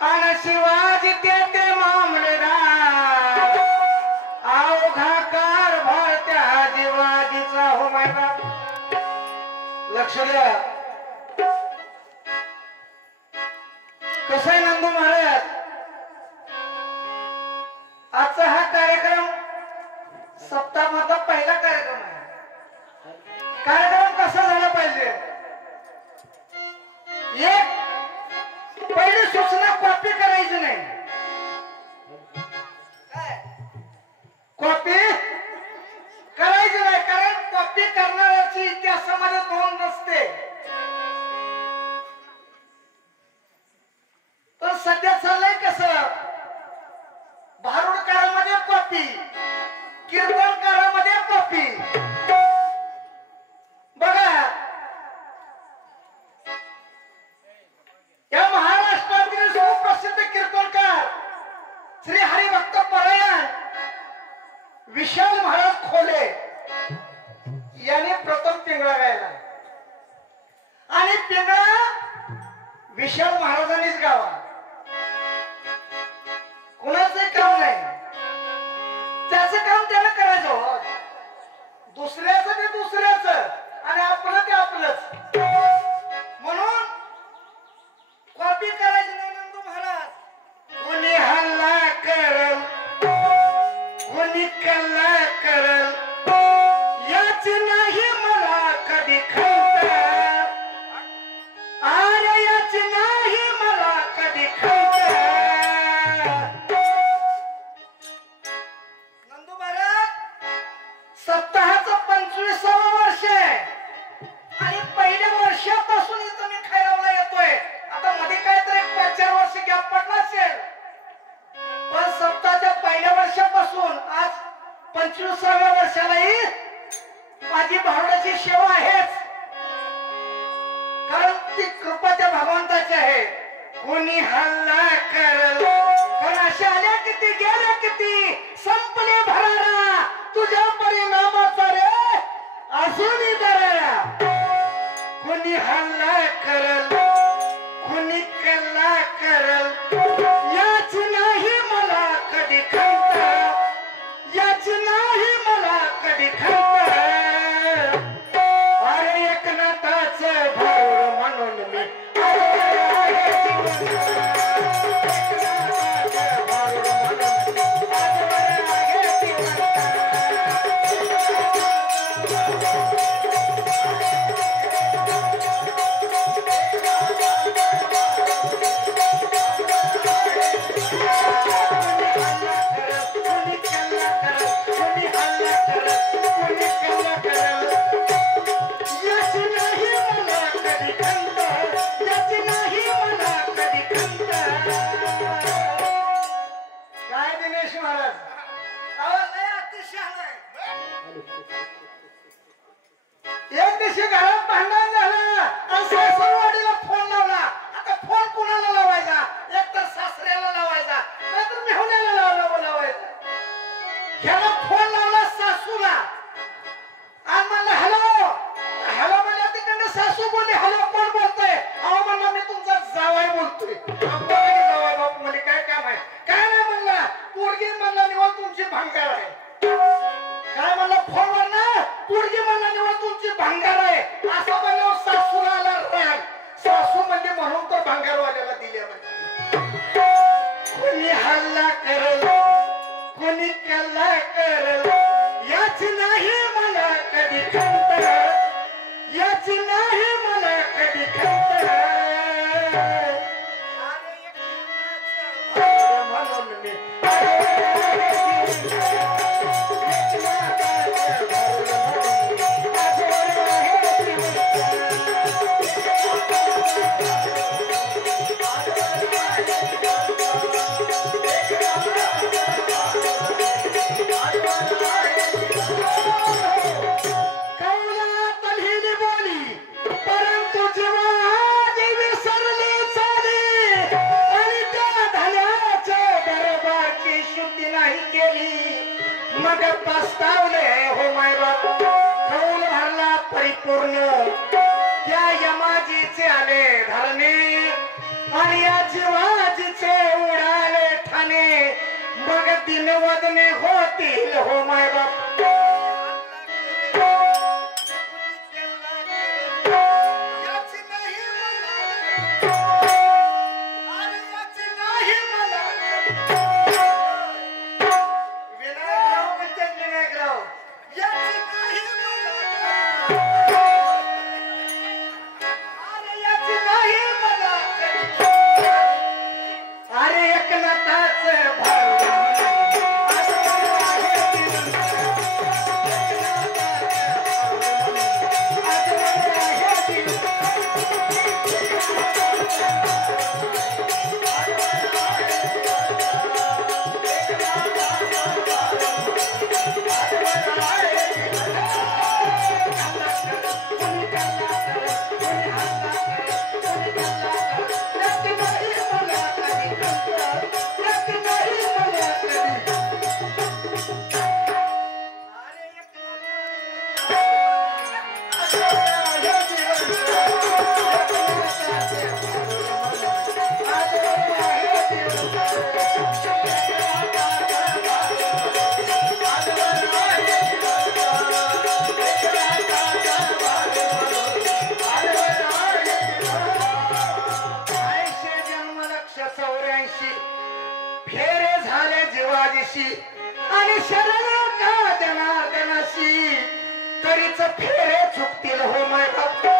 आणि शिवाजी ते मामलेदार अवघा कारभार त्या जीवाजीचा हो मायबा. लक्ष द्या. कसं आहे नंदू महाराज, आजचा हा कार्यक्रम सप्ताहाचा पहिला कार्यक्रम आहे. कार्यक्रम कसा झाला पाहिजे, एक पहिली सूचना कॉपी करायची नाही. कॉपी करायची नाही, कारण कॉपी करणाऱ्याची इतिहासामध्ये नोंद नसते. पण सध्या चाललंय कसं, भारुडकारामध्ये कॉपी, कीर्तनकारामध्ये कॉपी. बघा, या महाराष्ट्रातील सुप्रसिद्ध कीर्तनकार श्री हरिभक्त परायण विशाल महाराज खोले यांनी प्रथम पिंगळा गायला आणि पिंगळा विशाल महाराजांनीच गावा. कुणाचंही काम नाही, त्याचं काम त्याला करायचं. दुसऱ्याचं ते दुसऱ्याचं आणि आपलं ते आपलंच. म्हणून कॉपी करायची नाही. नंदू महाराज, कोणी हल्ला करल, कोणी कल्ला करल, याची नाही मला कधी खंत. अरे याची नाही मला कधी खंत. नंदू महाराज, सप्ताहाचं 25वं वर्ष आहे आणि पहिल्या वर्षापासून इथं मी खैरावला येतोय. आता मध्ये काहीतरी 5-4 वर्ष गॅप पडला असेल, पण सप्ताहाच्या पहिल्या वर्षापासून आज 25व्या वर्षालाही माझी भारुडाची सेवा आहेच. कारण ती कृपा त्या भगवंताची आहे. कोणी हल्ला करल, कारण अशा आल्या किती गेल्या किती, संपले भरारा तुझ्या परिणामाचा रे अजूनही दरारा. कोणी हल्ला करल, कोणी कल्ला करल, याची नाही मला कधी खंत, याची नाही मला कधी खंत. अरे एकनाथाचं भारुड म्हणून मी वदने होतील हो माय बाप फेरे झाले जीवाजीशी आणि शरण का जनार्दनाशी तरीच फेरे चुकतील हो माय बाप